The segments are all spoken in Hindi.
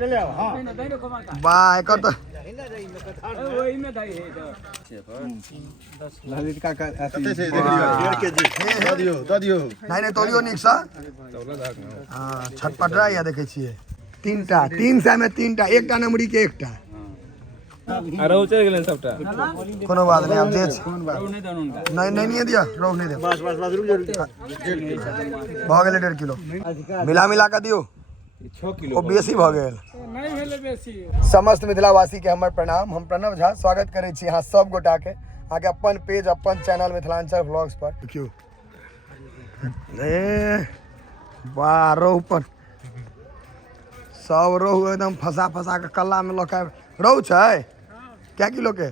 ले ले हां बा एकर तो ललित काका कते छै 1.5 केजी द दियो नहीं तोलियो निक सा हां छटपटा या देखे छियै तीनटा 300 में तीनटा एकटा नंबरी के एकटा रहू चल गेलन सबटा कोनो बात नहीं आप देख नहीं नहीं दिया रोक नहीं दे बस रुक जा भ गेले 1.5 किलो मिला मिला के दियो 6 किलो ओ बेसी भ गेल नहीं भेले बेसी समस्त मिथिलावासी के हमर प्रणाम। हम प्रणव झा स्वागत करे छी यहाँ सब गोटा के आगे अपन पेज अपन चैनल मिथिलांचल व्लॉग्स पर क्यों ए वाह रोहू पर सब रोहू एकदम फंसा के कल्ला में लौका रोहू छै क्या किलो के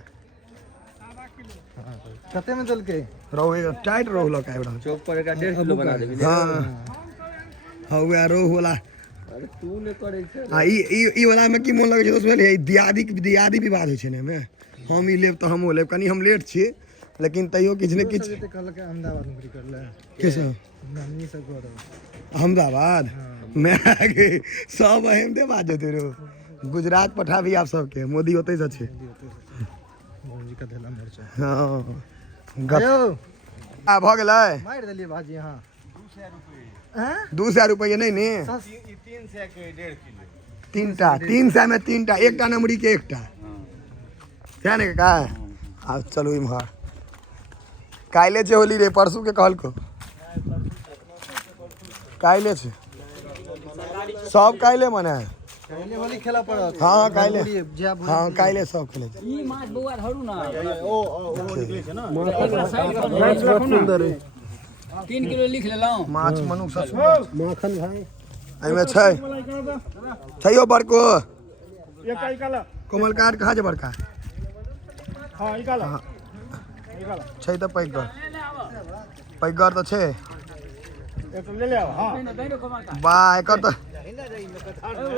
कते में चल के रोहू एकदम टाइट रोहू लौका एकदम चौक पर का 1.5 किलो बना देबी हां हौवे रोहू वाला अरे तू ने करे छै हां ई वाला में की मन लगे छै दोस्त भेल दियादी विवाद होइ छै ने में हम ई लेब तो हम लेब कनी हम लेट छी लेकिन तैयो किछ ने किछ कहल के अहमदाबाद नौकरी करले कैसे नानी सब को अहमदाबाद मैं आगे सब अहमदाबाद जेते रो गुजरात पठाबी आप सबके मोदी ओतै से छै जी का देला मोर्चा हां आ भ गेलै मार देलिए भाजी हां 200 रुपया नहीं ने 300 के 1.5 किलो तीनटा 300 में तीनटा एकटा नंबरी के एकटा क्या ने का आ चलो इम्हर काइले छे होली रे परसू के कहल को काइले छे सब काइले मने पहले होली खेला पड़त हां काइले हां काइले सब खेले ई माछ बौआ धरू ना ओ निकले छै ना माछ सुंदर 3 किलो लिख लेलौं माछ मनुख सब माखन भाई एमे छै छैयो बड़को ये काई काला कोमल काट कहाँ छै बड़का हां ई काला छै त पैगर तो छै एक ले ले हां बा एकर तो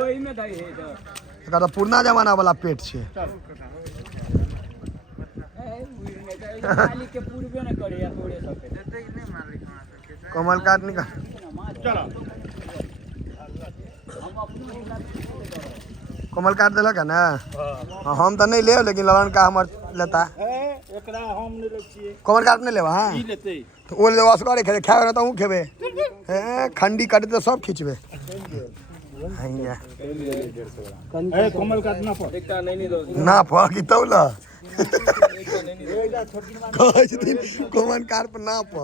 ओही में दई है तो एकर तो पुरना जमाना वाला पेट छै खाली के पूरबे न करे या तोड़े सबके कोमल काट निकाल चलो कोमल काट देलक है ना हम तो नहीं लेब लेकिन ललन का हमर लेता एकरा हम नहीं ले छिए कोमल काट नहीं लेबा हां ई लेते तो ओ ले असगरे खेबे खाए ना तो हूं खेबे खंडी काटे तो सब खींचबे हैया ए कोमल काटना पर एकटा नहीं दो ना फकी तौला कहै छथिन कोमल काट पर ना प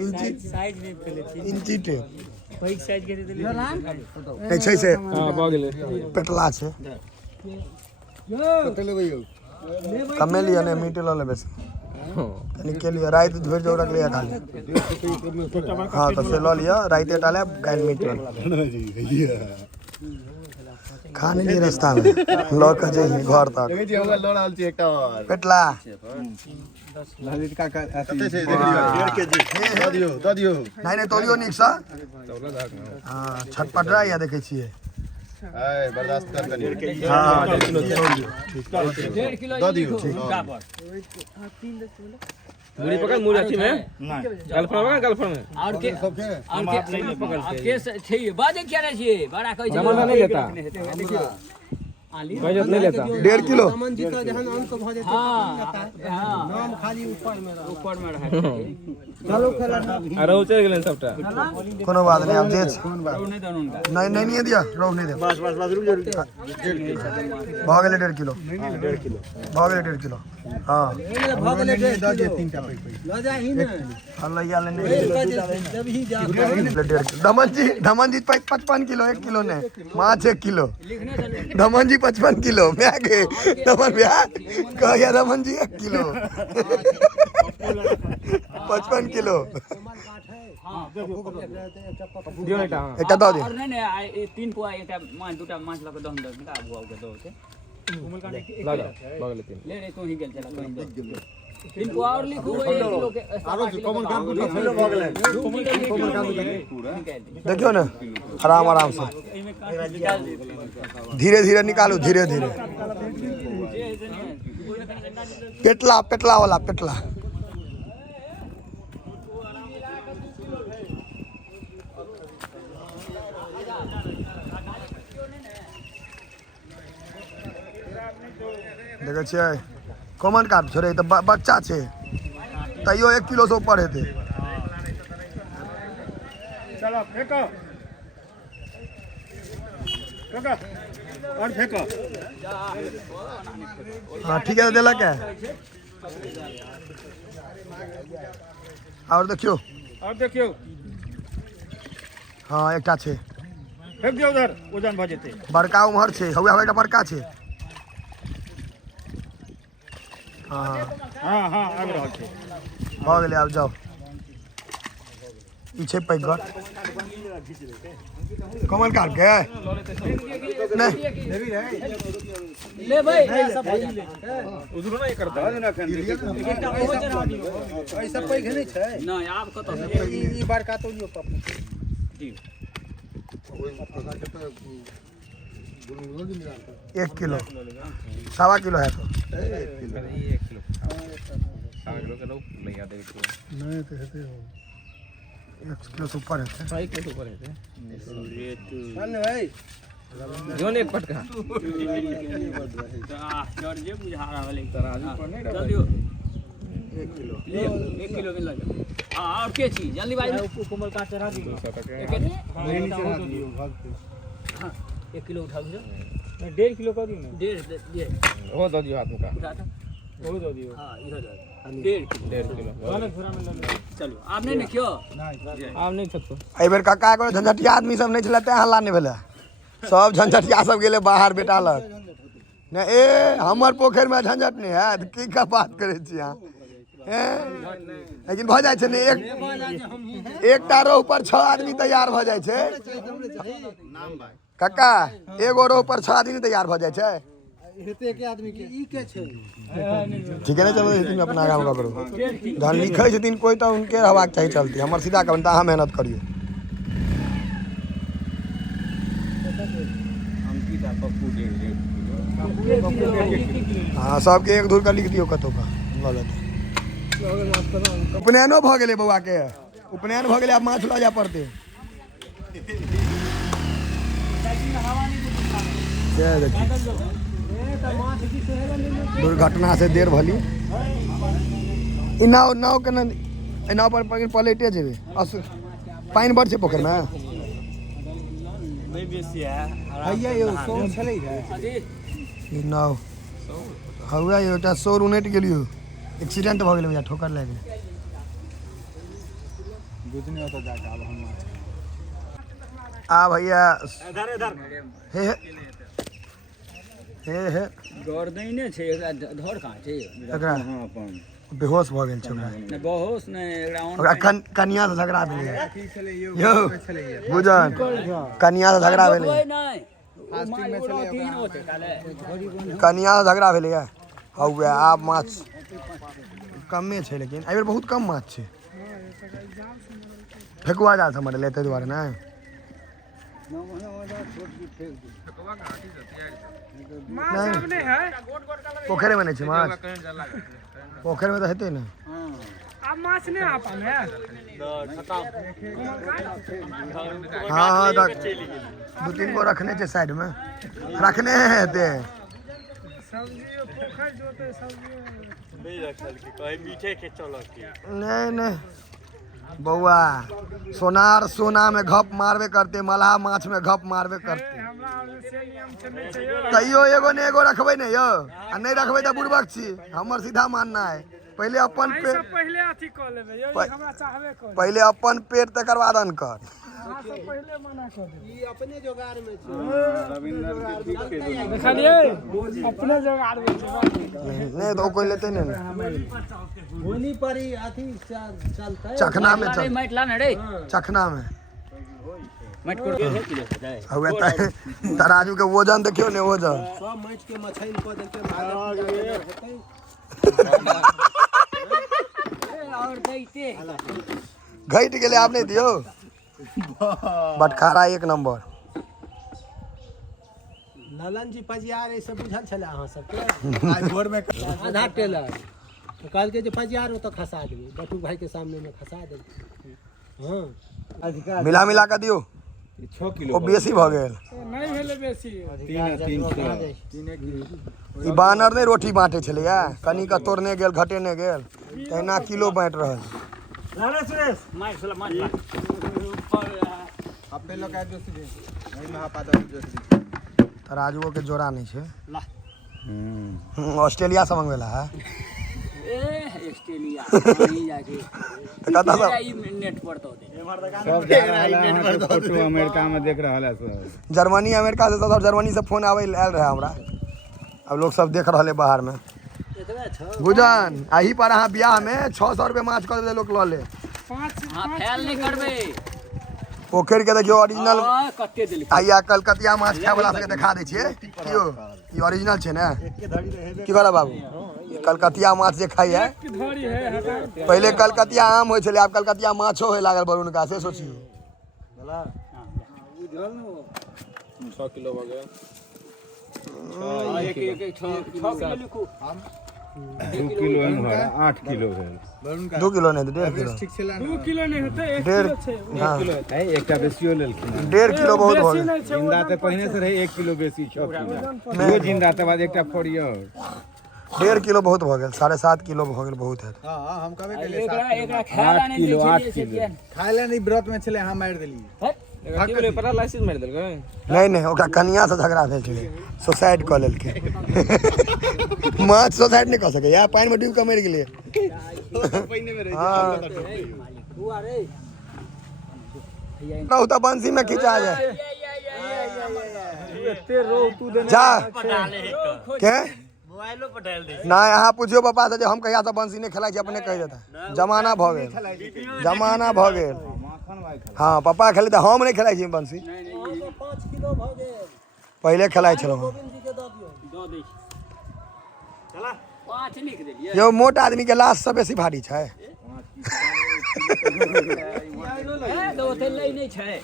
इंची साइज नहीं पहले थी इंची टे पैक साइज के देली नहीं छै से हां भ गेले पेटला छै कते लेबै यौ कमे लिया ने मीट लो लेबे कनी के लिए रात धोर जो रख लिया खाली हां तो से लो लिया रात डाले काल मीट लो खाने के रास्ता में लो के जाइए घर तक देखै छी हमरा लड़ आल छी एकटा और पेटला ललित काका कते छै 1.5 केजी द दियो नहीं तोलियो निक सा हां छटपटा या देखे छियै ए बर्दाश्त कर कनी हां 1.5 किलो द दियो मुड़ी पकड़ मुड़ी अच्छी में ना गलफड़ में और के केस छै बाजे क्या रहे छिए बड़ा कहै छै जमाना नहीं लेता बजट नहीं लेता 1.5 किलो हां हां नाम खाली ऊपर में रहे रहू चल गेलन सबटा कोनो बात नहीं आप देख नहीं दन उनका नहीं दिया रोक नहीं दे बस रुक जा भ गेले 1.5 किलो हां 1.5 किलो भ गेले 1.5 किलो हां भ गेले 1.5 किलो तीनटा पैक ल जाही ना अल्लाह लेने जब ही जा धमन जी 55 किलो 1 किलो ने माछ 1 किलो धमन जी 55 किलो मैं आगे धमन भैया कह गया धमन जी 1 किलो 55 किलो दियो एटा एटा दो दे और नहीं 3 पुआ एटा माछ दूटा माछ लक दहन दस का बुआ के दो के ला ला बगल 3 ले रे तू ही गेल चला कहीं 3 पुआ और लिखो 1 किलो के आरो कॉमन काम पूरा फेलो भ गेलै कॉमन काम देखियो ना आराम से धीरे धीरे निकालो धीरे धीरे पेटला वाला पेटला देखे छियै कॉमन कार्प छोड़े तो बच्चा छे तैयो 1 किलो से ऊपर हेते। चलो फेंको फेंको और फेंको। हाँ ठीक है देलक है। और देखियो हाँ एकटा छे फेंक दियो उधर वजन भ जेते। बड़का उम्हर छे हउए हउए बड़का छे। हाँ हाँ हाँ आबि रहल छै। हो गेलै आब जाओ ई छे पैगर कमल काट के नहीं ले भाई सब उधरो नहीं करता ऐसा पैघ नहीं छै ना आब कत ई बड़का तो लियो पप्पू जी 1 किलो 1.25 किलो है तो 1 किलो 1 किलो के लोग ले आ दे नहीं तो हेते 1 किलो से ऊपर है 1 किलो ऊपर है चल भाई जोन एक पटका डर जे बुझा रहल है तराजू पर नहीं चल दियो 1 किलो ले 1 किलो के लगा हां और के चीज जल्दी भाई कोमल का चढ़ा दी 1 किलो उठा दो 1.5 किलो कर दियो ना 1.5 वो दो दियो हाथ में का उठा दो वो दो दियो हां इधर 1.5 किलो चलो आप नहीं लिखियो आप नहीं सकते एहि बेर काका को झंझटिया आदमी सब नहीं छले ते हल्ला नहीं भेले सब झंझटिया सब गेले बाहर बेटा लग ने ए हमर पोखर में झंझट नहीं है की का बात करे छी अहाँ लेकिन भ जाय छै ने एकटा रोह पर 6 आदमी तैयार भ जाय छै काका एगो रोह पर 6 आदमी तैयार भ जाय छै हेते के आदमी के ई के छै ठीक है ना चलो इतनी अपना काम का करो जहाँ लिखे छथिन कोई तो उनके रहबाक चाहिए चलती हमर सीधा कहन अहाँ मेहनत करियो हाँ सबके 1 धूर का लिख दियो कतौ का गलत उपनयनो भ गेलै बौआ के उपनयन भ गेलै आब माछ लऽ जाय पड़तै दुर्घटना से देर भली ई नाव नाव के नाव पर पलटे जेबे पानि बड़ छै पोखर में नहीं बेसी है भैया यो सो छलै ई नाव हउआ यो टा सोर उनट गेलियो एक्सीडेंट भ गेलै भैया ठोकर लाग गेलै बुझने होता जाके अब हम आ भैया इधर इधर हे हे हे गर्दने छै एकरा धर कहाँ छै एकरा बेहोश भ गेल छै ओकरा नहीं बहुत नहीं एकरा ओकरा कनिया से झगड़ा भेलै यो बुझन कनिया से झगड़ा भेलै कोई नहीं फास्टिंग में चले होते काले कनिया से झगड़ा भेलै हउए आब माछ कमे छै लेकिन एहि बेर बहुत कम माछ छै फेकुआ जाल से मरलै ताहि दुआरे ने पोखरे में नहीं छै माछ पोखर में तो हेतै ने अब माछ नहीं आ पाने हाँ हाँ 2-3 गो रखने छै साइड में रखने हेतै सब्जी पोखर जोते सब्जी नहीं रखल के कहे मीठे के चलत के नहीं नहीं बौआ सोनार सोना में घप मारबे करते मल्हा माछ में घप मारबे करते हमरा से नियम छै नहीं छै तैयो एगो ने एगो रखबै ने यौ आ नहीं रखबै तऽ बुड़बक छी हमर सीधा मानना है पहले अपन पेट पहले अथी क लेबे यो हमरा चाहबे कर पहले अपन पेट तकर बाद अन्न कर पहले मना कर दे ई अपने जोगार में छै देखलिए अपने जोगाड़ में छै नहीं तो कोई लेते नहीं होनी परी अथी चलतै चखना में चल माइट ला न रे चखना में माइट को के किलो छै हुए तराजू के वजन देखियो ने वजन सब माइट के मछली को देख के भाग हेतै और दैते घट गेले आप नहीं दियो बटखारा 1 नंबर ललन जी पजियार ऐसे बुझल छले अहाँ सबके आज भोर में आधा टेलर तो कहल के जे पजियार तो खसा देबे बटू भाई के सामने में खसा देबे हां अधिकार मिला मिला कर दियो 6 किलो ओ बेसी भ गेल नहीं भेले बेसी 3 ई बानर नहीं रोटी बांटे छलैया कनी का तोड़ने गेल घटेने गेल तहिना किलो बांट रहल अपने लोग का जोशी दे नहीं महापादा जोशी तराजुओ के जोड़ा नहीं छे ऑस्ट्रेलिया से मंगवेला है ऑस्ट्रेलिया वहीं जाके तो कहता सब नेट पर तो सब जा रहल है फोटो अमेरिका में देख रहल है सब जर्मनी अमेरिका से सब जर्मनी से फोन आवे आयल रहे हमरा अब लोग सब देख रहे बाहर में गुजन अही पर अहाँ बियाह में 600 रुपये माछ कर दे लोग ल ले हां फैल नहीं करबे पोखर के देखियो ओरिजिनल कट्टे देल आइया कलकतिया माछ खाय वाला सबके दिखा दै छियै कियो ई ओरिजिनल छै ने की करे बाबू ई कलकतिया माछ जे खाइ है धरी है हटा पहले कलकतिया आम होय छले आब कलकतिया माछो होय लागल बरुनका से सोचियो 6 किलो हो गया एक 6 किलो लिखो 2 किलो है 8 किलो है 2 किलो नहीं 1.5 किलो ठीक छला 2 किलो नहीं होते 1 डेढ़ किलो छे हाँ है एकटा बेसियो लेलखिन 1.5 किलो बहुत हो बेसी गया नहीं छे जिंदा ते पहिने से रहे 1 किलो बेसी 6 किलो दो जिंदा ते बाद एकटा फोड़ियो 1.5 किलो बहुत हो गेल 7.5 किलो हो गेल बहुत है हां हम कहबे के लिए एकरा खाला नहीं किलो, दै 8 छै किलो। खाय ले नहीं व्रत में छले हम मार देली नहीं ओकरा कनिया से झगड़ा भेल छलै सुसाइड कऽ लेलकै माछ सुसाइड नहीं कऽ सकै या पानि में डूब कऽ मरि गेलै हाँ रहू तऽ बंसी में खिंचा जाए जा के नहीं अहाँ पूछियो पापा से अहाँ कहिया से बंसी नहीं खेलाइ छी अपने कहि देता जमाना भऽ गेल हाँ पापा खेले हम नहीं खेलाइ छी बंसी 5 किलो भ गेल पहले खेलाइ छलहुँ गोविंद जी के दऽ दियौ दो दे चला 5 लिख देलिए यौ मोट आदमी के लाश सब बेसी भारी छै तो ओते लई नहीं छै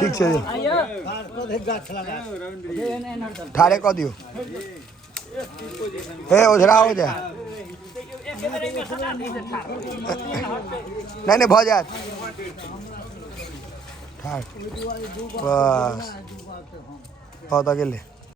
ठीक छै आइयो ठाड़े कऽ दियौ हे ओझरा हो जाए नहीं भऽ जायत ठाड़ बस भऽ तऽ गेलै